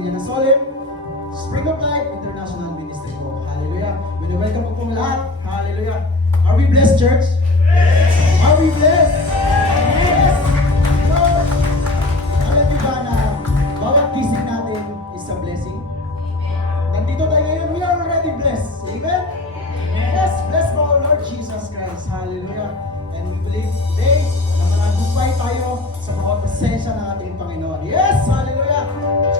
pamilya ng Solim, Spring of Life International Ministry po. Hallelujah. Welcome po pong lahat. Hallelujah. Are we blessed, church? Yes! Are we blessed? Yes! So, alam niyo ba na bawat gising natin is a blessing? Nandito tayo ngayon, we are already blessed. Amen? Yes, blessed by our Lord Jesus Christ. Hallelujah. And we believe today na managupay tayo sa bawat presensya ng ating Panginoon. Yes, hallelujah.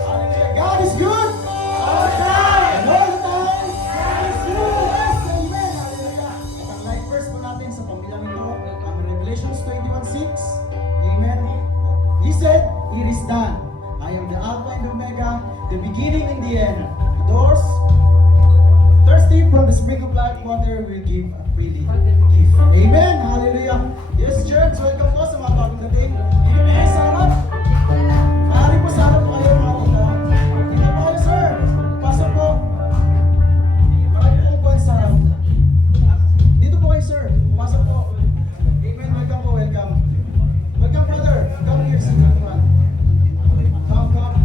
Hallelujah. God is good. All the time. And all the time. God is good. Yes, amen. Hallelujah. At ang life verse po natin sa pamilyang ito, ang Revelations 21:6. Amen. He said, "It is done. I am the Alpha and Omega, the beginning and the end. The doors thirsty from the spring of life water will give a freely gift." Amen. Hallelujah. Yes, church. Welcome po sa mga bagong dating. Amen. Sa harap. Maaari po sa harap po kayo mga tita. Dito po kayo, sir. Pasok po. Marami po po sa harap. Dito po kayo, sir. Pasok po. Amen. Welcome po. Welcome. Welcome, brother. Come here, sit down, man. Come.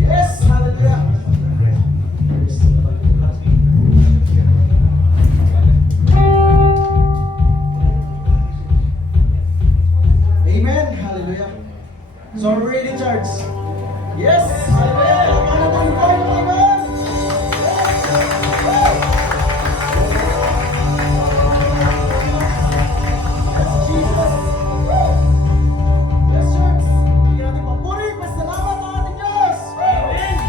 Yes. Hallelujah. Amen. Hallelujah. So we're ready, church. Yes. Hallelujah. Ano tayo po? Amen. Yes, Jesus. Yes, church. Hindi natin papuri. Pasalamat ang ating Diyos. Amen.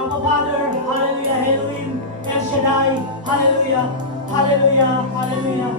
Abba Father, hallelujah, Elohim, El Shaddai, hallelujah, hallelujah, hallelujah.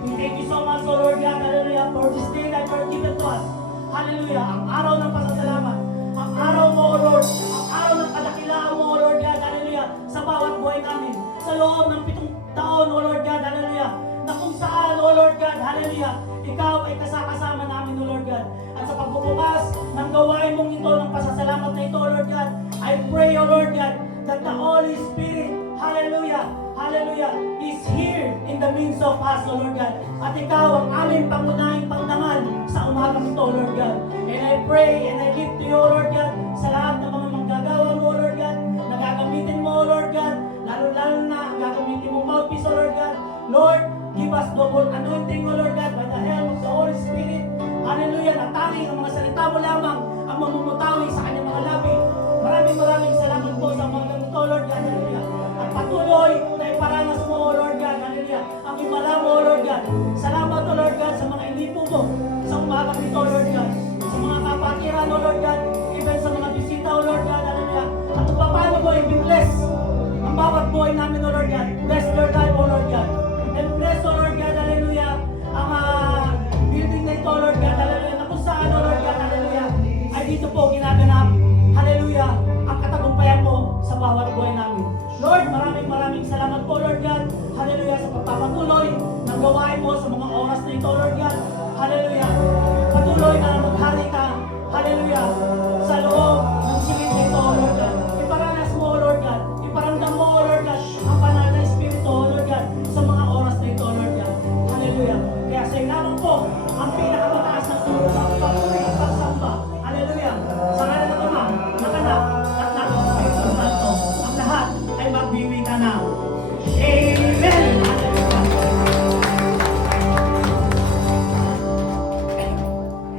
We thank you so much, O Lord God, hallelujah, for this day that you are given to us. Hallelujah, ang araw ng pasasalamat, ang araw mo, O Lord, ang araw ng kadakilaan mo, O Lord God, hallelujah, sa bawat buhay namin. Sa loob ng 7 taon, O Lord God, hallelujah, na kung saan, O Lord God, hallelujah, ikaw ay kasama namin, O Lord God. At sa pagbubukas ng gawain mong ito, ng pasasalamat na ito, O Lord God, I pray, O Lord God, that the Holy Spirit, hallelujah, hallelujah, is here in the midst of us, O Lord God. At ikaw ang aming pangunahing pangdangan sa umagang ito, O Lord God. And I pray and I give to you, O Lord God, sa lahat ng mga manggagawa mo, O Lord God, na gagamitin mo, O Lord God, lalo-lalo na gagamitin mo mouthpiece, O Lord God. Lord, give us double anointing, O Lord God, by the help of the Holy Spirit. Hallelujah, na tanging ang mga salita mo lamang ang mamumutawi sa kanyang mga labi. Maraming salamat po sa mga ganito, Lord God, hallelujah. At patuloy na iparanas mo, O Lord God, hallelujah, ang imala mo, O Lord God. Salamat, O Lord God, sa mga inipo mo sa umagang ito, Lord God. Sa mga kapatiran, O Lord God, even sa mga bisita, O Lord God, hallelujah. At kung paano mo i-bless ang bawat buhay namin, O Lord God. Bless their life, O Lord God. And bless, O Lord God, hallelujah, ang building na ito, Lord God, hallelujah, na kung saan, O Lord God, hallelujah, ay dito po ginaganap, hallelujah, ang katagumpayan mo sa bawat buhay namin. Lord, maraming salamat po, Lord God, hallelujah, sa pagpapatuloy ng gawain mo sa mga oras na ito, Lord God, hallelujah. Patuloy na maghari ka, hallelujah, sa loob ng singit na ito, Lord God. Iparanas mo, Lord God, iparamdam mo, Lord God, ang banal na Espiritu, Lord God, sa mga oras na ito, Lord God, hallelujah. Kaya sa lamang po, ang pinakamataas ng patuloy at pagsamba, hallelujah, sa ngalan ng Ama, ng Anak, at ng Espiritu Santo, ang lahat ay magbiwing na na. Amen!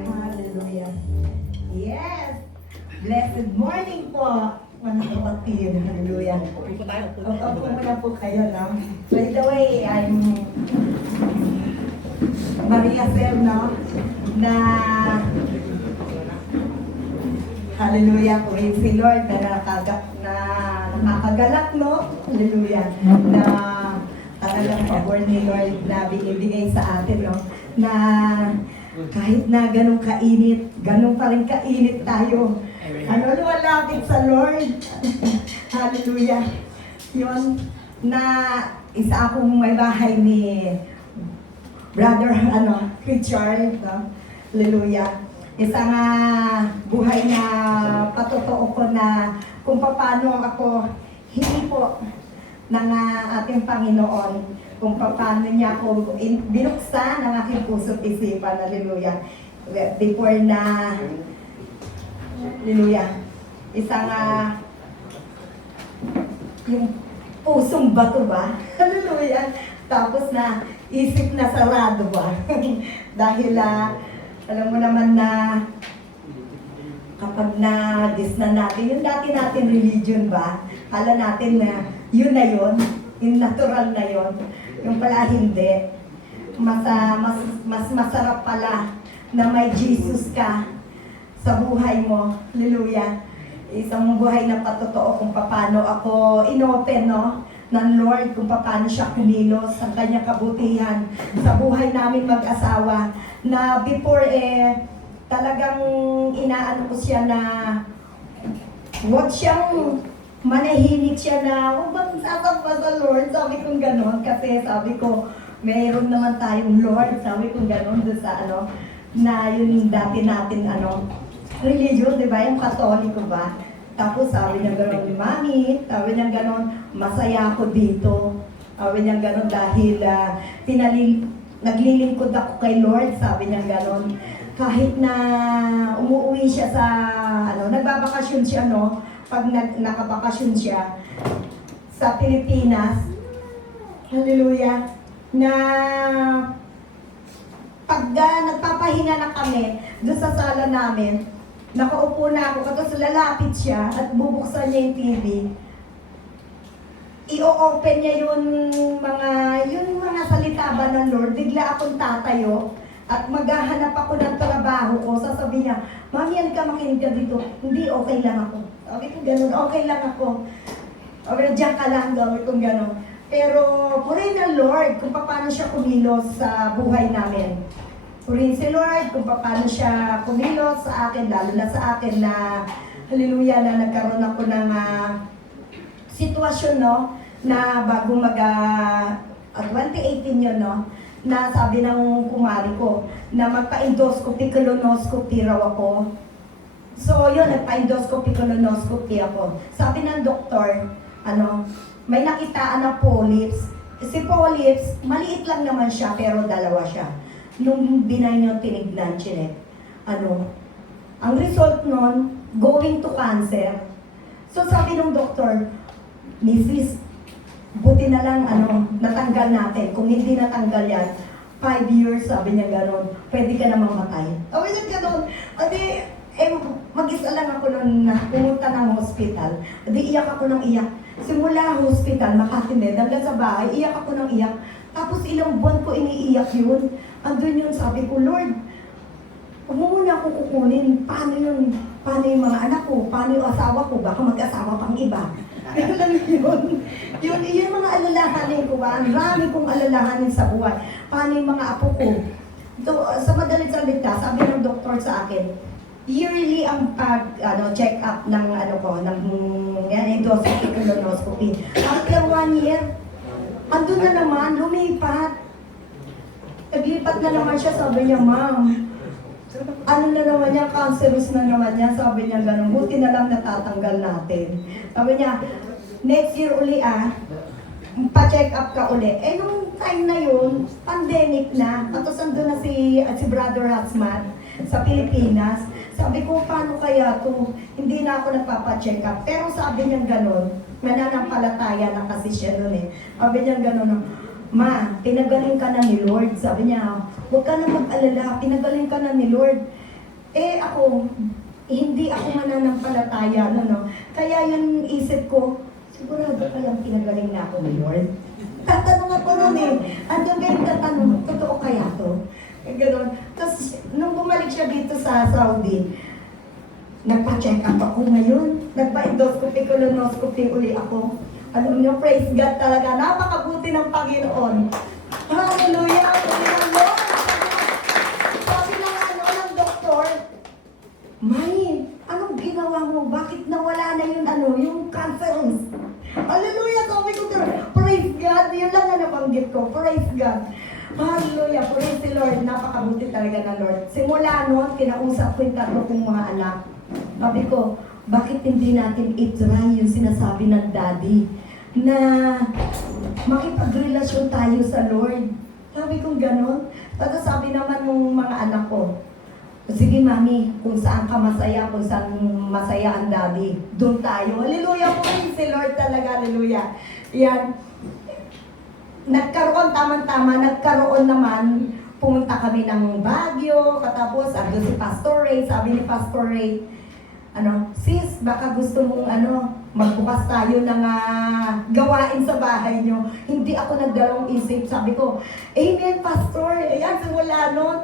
Hallelujah. Yes! Blessed morning po, mga kapatid. Hallelujah. Opo muna po kayo, no? By the way, I'm Maria Sel, no? Na hallelujah, praise the Lord, na nakakagalak, no? Hallelujah. Na talagang favor ni Lord na binibigay sa atin, no? Na kahit na ganun kainit, ganun pa rin kainit tayo. Ano, lumalapit sa Lord. Hallelujah. Yun, na isa akong may bahay ni Brother, Richard, no? Hallelujah. Isang buhay na patotoo ko na kung paano ako hinipo ng ating Panginoon, kung paano niya ako binuksan ang aking puso't isipan, hallelujah. Before na, hallelujah, isang yung pusong bato ba? Hallelujah. Tapos na isip na sarado ba? Dahil alam mo naman na kapag na-dis na natin, yung dati natin religion ba, kala natin na yun na yun, yung natural na yun, yung pala hindi. Mas masarap pala na may Jesus ka sa buhay mo. Hallelujah. Isang buhay na patotoo kung paano ako inopen, no? Ng Lord, kung paano siya kumilos sa kanyang kabutihan sa buhay namin mag-asawa, na before talagang inaano ko siya na huwag siyang manahimik siya na huwag bang sasamba sa Lord, sabi kong ganon, kasi sabi ko mayroon naman tayong Lord, sabi kong ganon doon sa na yun dati natin religion, di ba, yung Katoliko ba? Tapos sabi niya gano'n, Mami, sabi niya gano'n, masaya ako dito. Sabi niya gano'n dahil naglilingkod ako kay Lord, sabi niya gano'n. Kahit na umuwi siya sa, nagbabakasyon siya, no? Pag nakabakasyon siya sa Pilipinas, hallelujah, na pag nagpapahinga na kami doon sa sala namin, nakaupo na ako, tapos lalapit siya at bubuksan niya yung TV. I-open niya yung mga salita ba ng Lord. Bigla akong tatayo at maghahanap ako ng trabaho ko. Sasabihin niya, Mami, yan ka makinig ka dito. Hindi, okay lang ako. Sabi ko ganun, okay lang ako. Sabi ko, diyan ka lang, sabi ko ganun. Pero, purihin ng Lord kung paano siya kumilos sa buhay namin. Purihin si Lord kung paano siya kumilos sa akin, lalo na sa akin na, hallelujah, na nagkaroon ako ng sitwasyon, no, na bago 2018 yun, no, na sabi ng kumari ko, na magpa-endoscopy, colonoscopy raw ako. So, yun, nagpa-endoscopy, colonoscopy ako. Sabi ng doktor, may nakitaan na polyps. Si polyps, maliit lang naman siya, pero dalawa siya. Nung binay niyo, tinignan, chinek. Ang result nun, going to cancer. So, sabi ng doktor, Mrs., buti na lang, natanggal natin. Kung hindi natanggal yan, 5 years, sabi niya gano'n, pwede ka na mamatay. Sabi niya gano'n. Adi, mag-isa lang ako noon na pumunta ng hospital. Adi, iyak ako ng iyak. Simula hospital, Makati Med, hanggang sa bahay, iyak ako ng iyak. Tapos ilang buwan ko iniiyak yun. Andun yun, sabi ko, Lord, huwag mo muna ako kukunin. Paano yung mga anak ko? Paano yung asawa ko? Baka mag-asawa pang iba. Pero lang yun. Yun mga alalahanin ko ba? Ang rami kong alalahanin sa buhay. Paano yung mga apo ko? Sa madalit salita, sabi ng doktor sa akin, yearly ang check up ng endoscopy, colonoscopy. After 1 year, andun na naman, lumipat. Naglipat na naman siya, sabi niya, ma'am, na naman niya, cancerous na naman niya, sabi niya gano'n, buti na lang natatanggal natin. Sabi niya, next year uli pa-check up ka uli. Nung time na yun, pandemic na, tapos andun na si Brother Hasmat sa Pilipinas. Sabi ko, paano kaya to? Hindi na ako nagpapa-check up. Pero sabi niya gano'n, mananampalataya na kasi siya nun eh. Sabi niya gano'n, Ma, pinagaling ka na ni Lord. Sabi niya, huwag ka na mag-alala, pinagaling ka na ni Lord. Ako, hindi ako mananampalataya, no? Kaya yung isip ko, sigurado palang pinagaling na ako ni Lord. Tatanong ako nun eh. Anong ganyan tatanong, totoo kaya to? Gano'n. Tapos, nung bumalik siya dito sa Saudi, nagpa-check up ako ngayon. Nagpa-endoscopy, colonoscopy uli ako. Alam niyo, praise God talaga. Napakabuti ng Panginoon. Hallelujah! Hallelujah! Sabi ng doktor, May, anong ginawa mo? Bakit nawala na yung cancerous? Hallelujah! Sabi ko, praise God! Yun lang na nabanggit ko. Praise God! Hallelujah! Praise the Lord! Napakabuti talaga ng Lord. Simula noon, kinausap ko yung 3 kong mga anak. Sabi ko, bakit hindi natin i-try yung sinasabi ng daddy na makipagrelasyon tayo sa Lord? Sabi ko gano'n. Tapos sabi naman ng mga anak ko, sige mami, kung saan ka masaya, kung saan masaya ang daddy, doon tayo. Hallelujah po rin si Lord talaga. Hallelujah. Yan. Nagkaroon, nagkaroon naman, pumunta kami ng Baguio, katapos, ando si Pastor Ray, sabi ni Pastor Ray, sis, baka gusto mong magbukas tayo ng gawain sa bahay nyo. Hindi ako nagdalawang isip, sabi ko, Amen, Pastor, ayan, simula nun,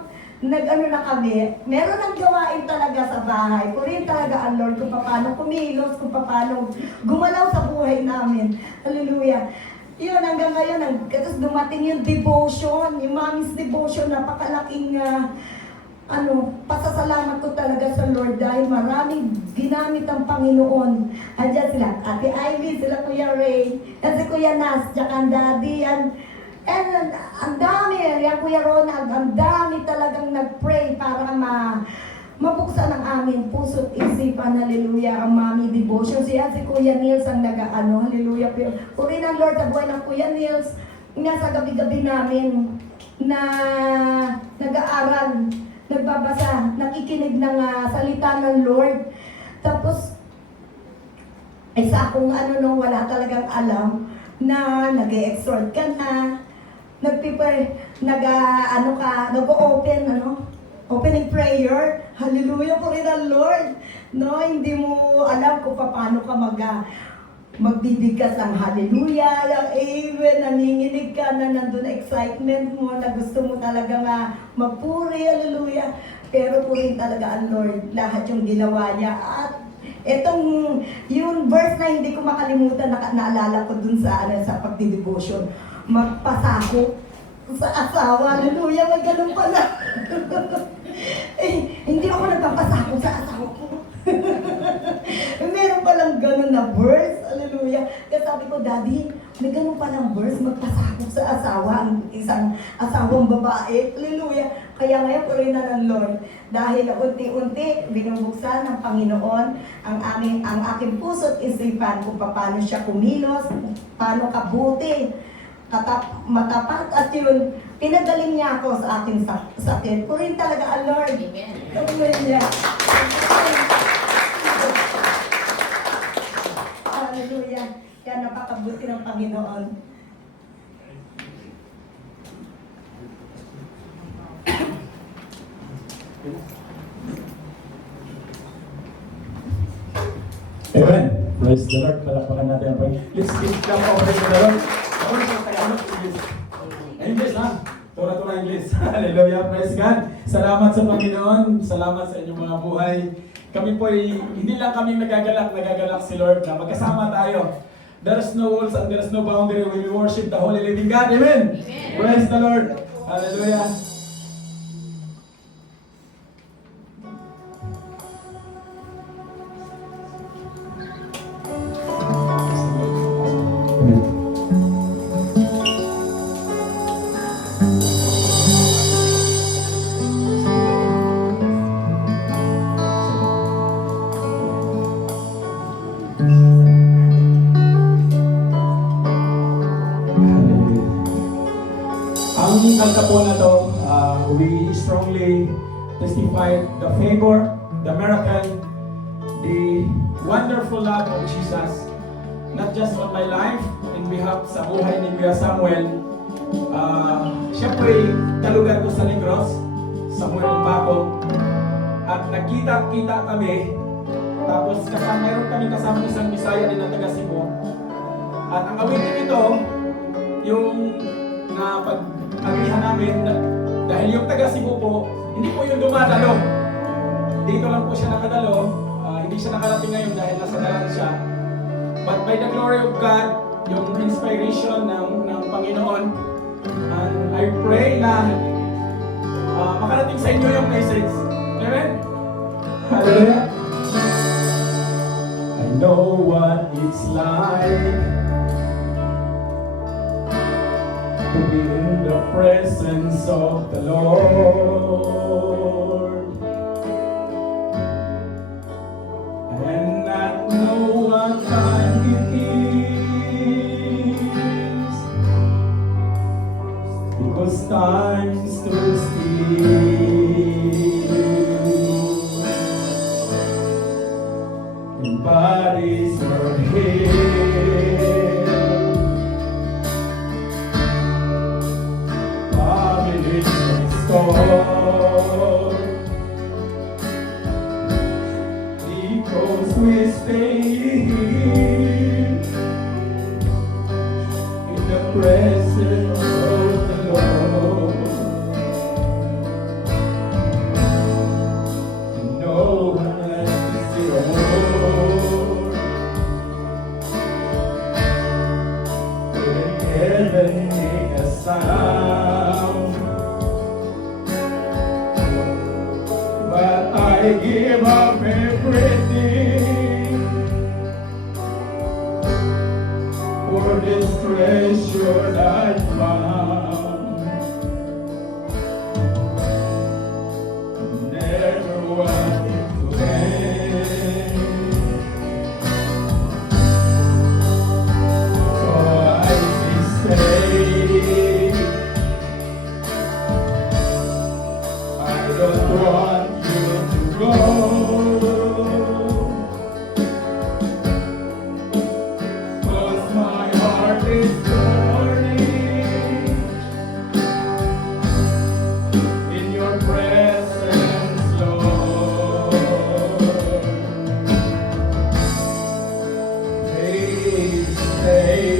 na kami, meron ng gawain talaga sa bahay. Purin talaga ang Lord kung paano kumilos, kung paano gumalaw sa buhay namin. Hallelujah. Yun, hanggang ngayon, tapos dumating yung devotion, yung mommy's devotion, napakalaking pasasalamat ko talaga sa Lord dahil maraming ginamit ang Panginoon. Andiyan sila, Ate Ivy, sila Kuya Ray, at si Kuya Nas, tsaka ang Daddy, and ang dami, yan Kuya Ronald, ang dami talagang nag-pray para mabuksan ang aming puso't isipan, hallelujah, ang mommy devotion. Si Kuya Nils ang hallelujah. Puri ng Lord sa buhay ng Kuya Nils, nga sa gabi-gabi namin na nag-aaral, nagbabasa, nakikinig ng salita ng Lord. Tapos, sa akong wala talagang alam na nag-e-exhort ka na, opening prayer, hallelujah po rin ang Lord. No, hindi mo alam kung paano ka magbibigkas ng hallelujah, ng amen, nanginginig ka na nandun excitement mo, na gusto mo talaga magpuri, hallelujah. Pero po rin talaga ang Lord, lahat yung ginawa niya. At Itong, yung verse na hindi ko makalimutan, naalala ko dun sa, sa pagdidevotion, magpasako sa asawa. Hallelujah, may ganun pala. Hindi ako nagpapasako sa asawa ko. Meron palang ganun na verse. Hallelujah. Kaya sabi ko, Daddy, may ganun palang verse, magpasakop sa asawa, ang isang asawang babae. Hallelujah. Kaya ngayon, tuloy na ng Lord. Dahil unti-unti, binubuksan ng Panginoon ang aking puso't isipan kung paano siya kumilos, paano kabuti, matapat, at yun, pinagaling niya ako sa aking sakit. Purihin talaga ang Lord. Hallelujah. Hallelujah. Kaya napakabuti ng Panginoon. Amen. Praise the Lord. Palakpakan natin ang Panginoon. Let's give them over to the Lord. Ako na sa Tagalog, English. English ha? Tura-tura English. Hallelujah. Praise God. Salamat sa Panginoon. Salamat sa inyong mga buhay. Kami po hindi lang kami nagagalak si Lord na magkasama tayo. There's no walls and there's no boundary when we worship the Holy Living God. Amen. Amen. Praise the Lord. Hallelujah. Ang kanta po na to, we strongly testify the favor, the miracle, the wonderful love of Jesus, not just on my life, in behalf sa buhay ni Kuya Samuel. Siya po ay talugan ko sa Negros, Samuel Baco, at nagkita-kita kami, tapos mayroon kami kasama isang Bisaya din na taga Cebu. At ang awitin ito, yung na pag-agrihan namin, dahil yung taga Cebu po, hindi po yung dumadalo. Dito lang po siya nakadalo, hindi siya nakarating ngayon dahil nasa dalan siya. But by the glory of God, yung inspiration ng Panginoon, and I pray na makarating sa inyo yung message. Amen? Hallelujah! I know what it's like to be in the presence of the Lord and not know what time it is, because time stood still and bodies were healed. Because we stay here in the presence of the Lord, and no one has to say a word. When heaven make a sound, but I give up everything for this treasure I found. Never wanted to end, so I stay. I don't want you to go, 'cause my heart is burning in your presence, Lord. Please stay.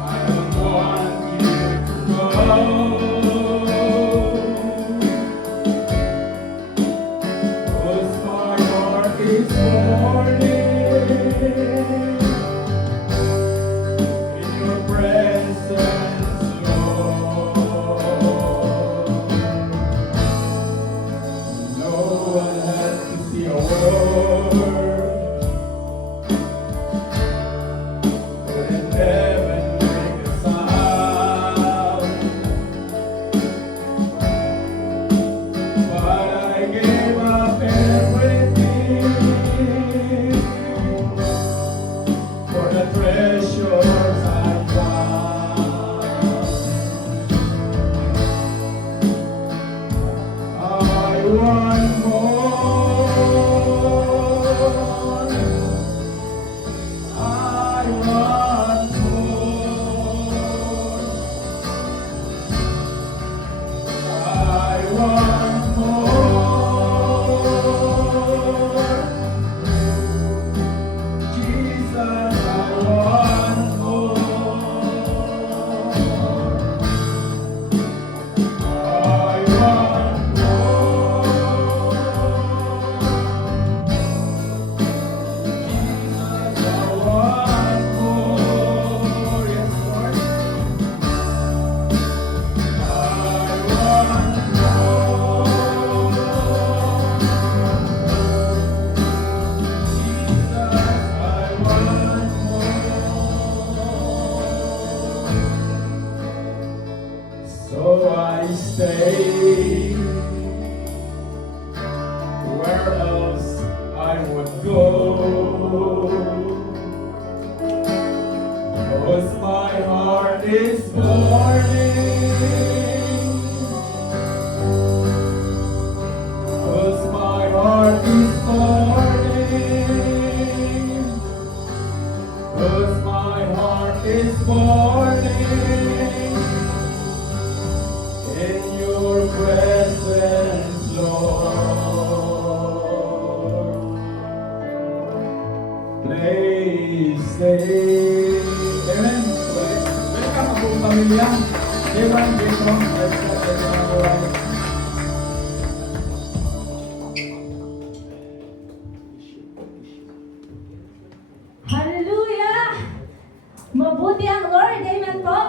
I don't want you to go, your word. When heaven make a sound, but I gave up everything for the treasures I found. I want more. I want more. I want more. Jesus, I want more. I want more. Jesus, I want more. Yes, Lord. I want more. Jesus, I want more. So I stay. Where else I would go? 'Cause my heart is burning. 'Cause my heart is burning. 'Cause my heart is burning. In your presence, Lord. Please stay. Amen. Welcome ako pamilya. Ewan, dito. Let's go. Hallelujah! Mabuti ang Lord. Amen po.